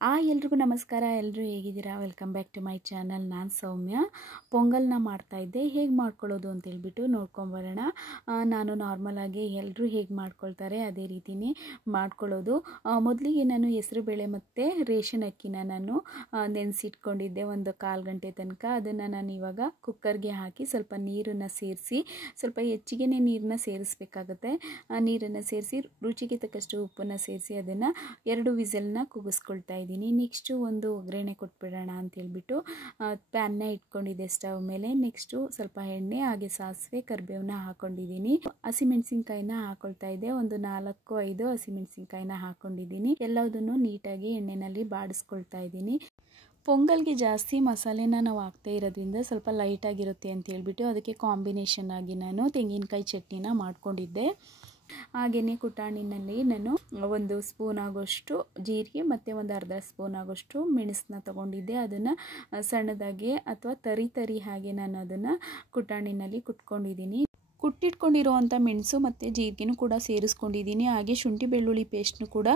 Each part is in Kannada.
ಎಲ್ರಿಗೂ ನಮಸ್ಕಾರ. ಎಲ್ಲರೂ ಹೇಗಿದ್ದೀರಾ? Welcome back to my channel. ನಾನು ಸೌಮ್ಯ. ಪೊಂಗಲ್ನ ಮಾಡ್ತಾಯಿದ್ದೆ. ಹೇಗೆ ಮಾಡ್ಕೊಳ್ಳೋದು ಅಂತೇಳ್ಬಿಟ್ಟು ನೋಡ್ಕೊಂಬರೋಣ. ನಾನು ನಾರ್ಮಲಾಗಿ ಎಲ್ಲರೂ ಹೇಗೆ ಮಾಡ್ಕೊಳ್ತಾರೆ ಅದೇ ರೀತಿಯೇ ಮಾಡ್ಕೊಳ್ಳೋದು. ಮೊದಲಿಗೆ ನಾನು ಹೆಸರುಬೇಳೆ ಮತ್ತು ರೇಷನ್ ಅಕ್ಕಿನ ನಾನು ನೆನೆಸಿಟ್ಕೊಂಡಿದ್ದೆ ಒಂದು 1/4 ಗಂಟೆ ತನಕ. ಅದನ್ನು ನಾನು ಇವಾಗ ಕುಕ್ಕರ್ಗೆ ಹಾಕಿ ಸ್ವಲ್ಪ ನೀರನ್ನು ಸೇರಿಸಿ, ಸ್ವಲ್ಪ ಹೆಚ್ಚಿಗೆ ನೀರನ್ನ ಸೇರಿಸ್ಬೇಕಾಗುತ್ತೆ. ನೀರನ್ನು ಸೇರಿಸಿ ರುಚಿಗೆ ತಕ್ಕಷ್ಟು ಉಪ್ಪನ್ನು ಸೇರಿಸಿ ಅದನ್ನು 2 ವಿಸಲ್ನ ಕೂಗಿಸ್ಕೊಳ್ತಾ ಇದ್ದೀನಿ. ನೆಕ್ಸ್ಟು ಒಂದು ಒಗ್ಗರಣೆ ಕೊಟ್ಬಿಡೋಣ ಅಂತೇಳ್ಬಿಟ್ಟು ಪ್ಯಾನ್ನ ಇಟ್ಕೊಂಡಿದ್ದೆ ಸ್ಟವ್ ಮೇಲೆ. ನೆಕ್ಸ್ಟು ಸ್ವಲ್ಪ ಎಣ್ಣೆ ಹಾಗೆ ಸಾಸಿವೆ ಕರಿಬೇವನ್ನ ಹಾಕೊಂಡಿದ್ದೀನಿ. ಹಸಿಮೆಣಸಿನ್ಕಾಯಿನ ಹಾಕೊಳ್ತಾ ಇದ್ದೆ. ಒಂದು 4-5 ಹಸಿಮೆಣಸಿನ್ಕಾಯಿನ ಹಾಕೊಂಡಿದ್ದೀನಿ. ಎಲ್ಲದನ್ನು ನೀಟಾಗಿ ಎಣ್ಣೆಯಲ್ಲಿ ಬಾಡಿಸ್ಕೊಳ್ತಾ ಇದ್ದೀನಿ. ಪೊಂಗಲ್ಗೆ ಜಾಸ್ತಿ ಮಸಾಲೆನ ನಾವು ಹಾಕ್ತಾ ಇರೋದ್ರಿಂದ ಸ್ವಲ್ಪ ಲೈಟಾಗಿರುತ್ತೆ ಅಂತ ಹೇಳ್ಬಿಟ್ಟು ಅದಕ್ಕೆ ಕಾಂಬಿನೇಷನ್ ಆಗಿ ನಾನು ತೆಂಗಿನಕಾಯಿ ಚಟ್ನಿನ ಮಾಡ್ಕೊಂಡಿದ್ದೆ. ಹಾಗೆಯೇ ಕುಟಾಣಿನಲ್ಲಿ ನಾನು 1 ಸ್ಪೂನ್ ಆಗೋಷ್ಟು ಜೀರಿಗೆ ಮತ್ತು ಒಂದು ಅರ್ಧ ಸ್ಪೂನ್ ಆಗೋಷ್ಟು ಮೆಣಸನ್ನ ತೊಗೊಂಡಿದ್ದೆ. ಅದನ್ನು ಸಣ್ಣದಾಗಿ ಅಥವಾ ತರಿ ಹಾಗೆ ನಾನು ಅದನ್ನು ಕುಟಾಣಿನಲ್ಲಿ ಕುಟ್ಕೊಂಡಿದ್ದೀನಿ. ಕುಟ್ಟಿಟ್ಕೊಂಡಿರೋವಂಥ ಮೆಣಸು ಮತ್ತು ಜೀರಿಗೆನೂ ಕೂಡ ಸೇರಿಸ್ಕೊಂಡಿದ್ದೀನಿ. ಹಾಗೆ ಶುಂಠಿ ಬೆಳ್ಳುಳ್ಳಿ ಪೇಸ್ಟ್ನು ಕೂಡ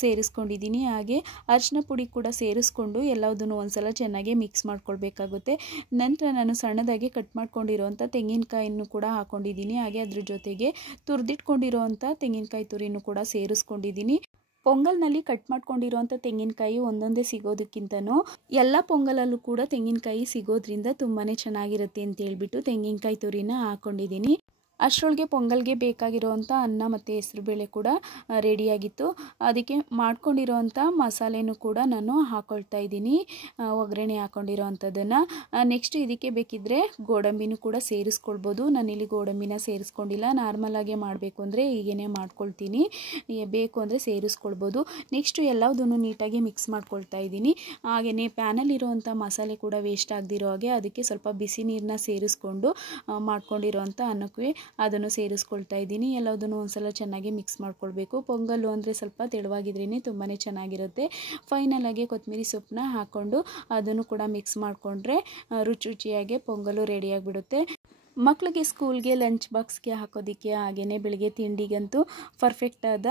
ಸೇರಿಸ್ಕೊಂಡಿದ್ದೀನಿ. ಹಾಗೆ ಅರಿಶಿನ ಪುಡಿ ಕೂಡ ಸೇರಿಸ್ಕೊಂಡು ಎಲ್ಲದನ್ನು ಒಂದ್ಸಲ ಚೆನ್ನಾಗಿ ಮಿಕ್ಸ್ ಮಾಡ್ಕೊಳ್ಬೇಕಾಗುತ್ತೆ. ನಂತರ ನಾನು ಸಣ್ಣದಾಗಿ ಕಟ್ ಮಾಡ್ಕೊಂಡಿರೋವಂಥ ತೆಂಗಿನಕಾಯಿನೂ ಕೂಡ ಹಾಕ್ಕೊಂಡಿದ್ದೀನಿ. ಹಾಗೆ ಅದ್ರ ಜೊತೆಗೆ ತುರಿದಿಟ್ಕೊಂಡಿರೋವಂಥ ತೆಂಗಿನಕಾಯಿ ತುರಿನೂ ಕೂಡ ಸೇರಿಸ್ಕೊಂಡಿದ್ದೀನಿ. ಪೊಂಗಲ್ನಲ್ಲಿ ಕಟ್ ಮಾಡ್ಕೊಂಡಿರೋವಂಥ ತೆಂಗಿನಕಾಯಿ ಒಂದೊಂದೇ ಸಿಗೋದಕ್ಕಿಂತನೂ ಎಲ್ಲ ಪೊಂಗಲಲ್ಲೂ ಕೂಡ ತೆಂಗಿನಕಾಯಿ ಸಿಗೋದ್ರಿಂದ ತುಂಬಾ ಚೆನ್ನಾಗಿರುತ್ತೆ ಅಂತ ಹೇಳ್ಬಿಟ್ಟು ತೆಂಗಿನಕಾಯಿ ತುರಿನ ಹಾಕ್ಕೊಂಡಿದ್ದೀನಿ. ಅಷ್ಟರೊಳಗೆ ಪೊಂಗಲ್ಗೆ ಬೇಕಾಗಿರೋವಂಥ ಅನ್ನ ಮತ್ತು ಹೆಸರುಬೇಳೆ ಕೂಡ ರೆಡಿಯಾಗಿತ್ತು. ಅದಕ್ಕೆ ಮಾಡ್ಕೊಂಡಿರೋವಂಥ ಮಸಾಲೆನೂ ಕೂಡ ನಾನು ಹಾಕ್ಕೊಳ್ತಾ ಇದ್ದೀನಿ, ಒಗ್ಗರಣೆ ಹಾಕ್ಕೊಂಡಿರೋವಂಥದ್ದನ್ನು. ನೆಕ್ಸ್ಟ್ ಇದಕ್ಕೆ ಬೇಕಿದ್ದರೆ ಗೋಡಂಬಿನೂ ಕೂಡ ಸೇರಿಸ್ಕೊಳ್ಬೋದು. ನಾನಿಲ್ಲಿ ಗೋಡಂಬಿನ ಸೇರಿಸ್ಕೊಂಡಿಲ್ಲ. ನಾರ್ಮಲಾಗೆ ಮಾಡಬೇಕು ಅಂದರೆ ಹೀಗೇ ಮಾಡ್ಕೊಳ್ತೀನಿ, ಬೇಕು ಅಂದರೆ ಸೇರಿಸ್ಕೊಳ್ಬೋದು. ನೆಕ್ಸ್ಟು ಎಲ್ಲದನ್ನು ನೀಟಾಗಿ ಮಿಕ್ಸ್ ಮಾಡ್ಕೊಳ್ತಾ ಇದ್ದೀನಿ. ಹಾಗೆಯೇ ಪ್ಯಾನಲ್ಲಿರೋವಂಥ ಮಸಾಲೆ ಕೂಡ ವೇಸ್ಟ್ ಆಗದಿರೋ ಹಾಗೆ ಅದಕ್ಕೆ ಸ್ವಲ್ಪ ಬಿಸಿ ನೀರನ್ನ ಸೇರಿಸ್ಕೊಂಡು ಮಾಡ್ಕೊಂಡಿರೋವಂಥ ಅನ್ನಕ್ಕೆ ಅದನ್ನು ಸೇರಿಸ್ಕೊಳ್ತಾ ಇದ್ದೀನಿ. ಎಲ್ಲದನ್ನು ಒಂದ್ಸಲ ಚೆನ್ನಾಗಿ ಮಿಕ್ಸ್ ಮಾಡ್ಕೊಳ್ಬೇಕು. ಪೊಂಗಲ್ಲು ಅಂದರೆ ಸ್ವಲ್ಪ ತೆಳುವಾಗಿದ್ರೇ ತುಂಬಾ ಚೆನ್ನಾಗಿರುತ್ತೆ. ಫೈನಲಾಗಿ ಕೊತ್ತಂಬರಿ ಸೊಪ್ಪನ್ನ ಹಾಕ್ಕೊಂಡು ಅದನ್ನು ಕೂಡ ಮಿಕ್ಸ್ ಮಾಡಿಕೊಂಡ್ರೆ ರುಚಿಯಾಗಿ ಪೊಂಗಲ್ಲು ರೆಡಿಯಾಗಿಬಿಡುತ್ತೆ. ಮಕ್ಕಳಿಗೆ ಸ್ಕೂಲ್ಗೆ ಲಂಚ್ ಬಾಕ್ಸ್ಗೆ ಹಾಕೋದಕ್ಕೆ ಹಾಗೆಯೇ ಬೆಳಗ್ಗೆ ತಿಂಡಿಗಂತೂ ಪರ್ಫೆಕ್ಟಾದ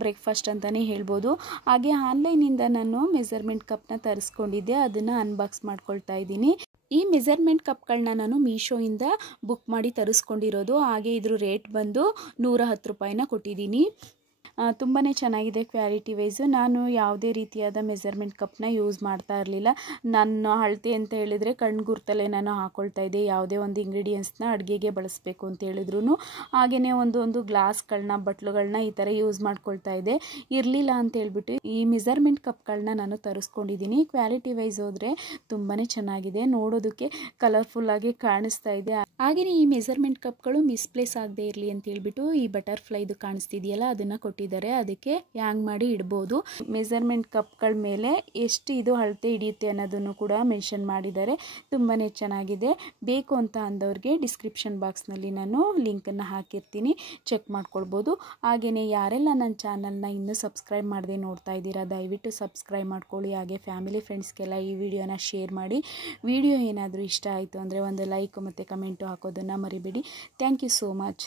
ಬ್ರೇಕ್ಫಾಸ್ಟ್ ಅಂತಲೇ ಹೇಳ್ಬೋದು. ಹಾಗೆ ಆನ್ಲೈನಿಂದ ನಾನು ಮೆಜರ್ಮೆಂಟ್ ಕಪ್ನ ತರಿಸ್ಕೊಂಡಿದ್ದೆ. ಅದನ್ನು ಅನ್ಬಾಕ್ಸ್ ಮಾಡ್ಕೊಳ್ತಾ ಇದ್ದೀನಿ. ಈ ಮೆಜರ್ಮೆಂಟ್ ಕಪ್ಗಳನ್ನ ನಾನು ಮೀಶೋಯಿಂದ ಬುಕ್ ಮಾಡಿ ತರಿಸ್ಕೊಂಡಿರೋದು. ಹಾಗೆ ಇದ್ರ ರೇಟ್ ಬಂದು 110 ರೂಪಾಯಿನ ಕೊಟ್ಟಿದ್ದೀನಿ. ತುಂಬಾ ಚೆನ್ನಾಗಿದೆ ಕ್ವಾಲಿಟಿ ವೈಸು. ನಾನು ಯಾವುದೇ ರೀತಿಯಾದ ಮೆಜರ್ಮೆಂಟ್ ಕಪ್ನ ಯೂಸ್ ಮಾಡ್ತಾ ಇರಲಿಲ್ಲ. ನನ್ನ ಅಳತೆ ಅಂತ ಹೇಳಿದರೆ ಕಣ್ಣು ಗುರ್ತಲ್ಲೇ ನಾನು ಹಾಕ್ಕೊಳ್ತಾ ಇದ್ದೆ. ಯಾವುದೇ ಒಂದು ಇಂಗ್ರೀಡಿಯೆಂಟ್ಸ್ನ ಅಡುಗೆಗೆ ಬಳಸಬೇಕು ಅಂತ ಹೇಳಿದ್ರು ಹಾಗೆಯೇ ಒಂದು ಗ್ಲಾಸ್ಗಳನ್ನ ಬಟ್ಲುಗಳನ್ನ ಈ ಥರ ಯೂಸ್ ಮಾಡ್ಕೊಳ್ತಾ ಇದ್ದೆ. ಇರಲಿಲ್ಲ ಅಂತ ಹೇಳ್ಬಿಟ್ಟು ಈ ಮೆಜರ್ಮೆಂಟ್ ಕಪ್ಗಳನ್ನ ನಾನು ತರಿಸ್ಕೊಂಡಿದ್ದೀನಿ. ಕ್ವಾಲಿಟಿ ವೈಸ್ ಹೋದರೆ ತುಂಬಾ ಚೆನ್ನಾಗಿದೆ, ನೋಡೋದಕ್ಕೆ ಕಲರ್ಫುಲ್ಲಾಗಿ ಕಾಣಿಸ್ತಾ ಇದೆ. ಹಾಗೆಯೇ ಈ ಮೆಜರ್ಮೆಂಟ್ ಕಪ್ಗಳು ಮಿಸ್ಪ್ಲೇಸ್ ಆಗದೆ ಇರಲಿ ಅಂತ ಹೇಳ್ಬಿಟ್ಟು ಈ ಬಟರ್ಫ್ಲೈದು ಕಾಣಿಸ್ತಿದೆಯಲ್ಲ ಅದನ್ನು ಕೊಟ್ಟಿದ್ದಾರೆ. ಅದಕ್ಕೆ ಹ್ಯಾಂಗ್ ಮಾಡಿ ಇಡ್ಬೋದು. ಮೆಜರ್ಮೆಂಟ್ ಕಪ್ಗಳ ಮೇಲೆ ಎಷ್ಟು ಇದು ಅಳತೆ ಹಿಡಿಯುತ್ತೆ ಅನ್ನೋದನ್ನು ಕೂಡ ಮೆನ್ಷನ್ ಮಾಡಿದ್ದಾರೆ. ತುಂಬಾ ಚೆನ್ನಾಗಿದೆ. ಬೇಕು ಅಂತ ಅಂದವ್ರಿಗೆ ಡಿಸ್ಕ್ರಿಪ್ಷನ್ ಬಾಕ್ಸ್ನಲ್ಲಿ ನಾನು ಲಿಂಕನ್ನು ಹಾಕಿರ್ತೀನಿ, ಚೆಕ್ ಮಾಡ್ಕೊಳ್ಬೋದು. ಹಾಗೆಯೇ ಯಾರೆಲ್ಲ ನನ್ನ ಚಾನಲ್ನ ಇನ್ನೂ ಸಬ್ಸ್ಕ್ರೈಬ್ ಮಾಡದೆ ನೋಡ್ತಾ ಇದ್ದೀರಾ ದಯವಿಟ್ಟು ಸಬ್ಸ್ಕ್ರೈಬ್ ಮಾಡ್ಕೊಳ್ಳಿ. ಹಾಗೆ ಫ್ಯಾಮಿಲಿ ಫ್ರೆಂಡ್ಸ್ಗೆಲ್ಲ ಈ ವಿಡಿಯೋನ ಶೇರ್ ಮಾಡಿ. ವಿಡಿಯೋ ಏನಾದರೂ ಇಷ್ಟ ಆಯಿತು ಅಂದರೆ ಒಂದು ಲೈಕ್ ಮತ್ತು ಕಮೆಂಟು ಹಾಕೋದನ್ನು ಮರಿಬೇಡಿ. Thank you so much.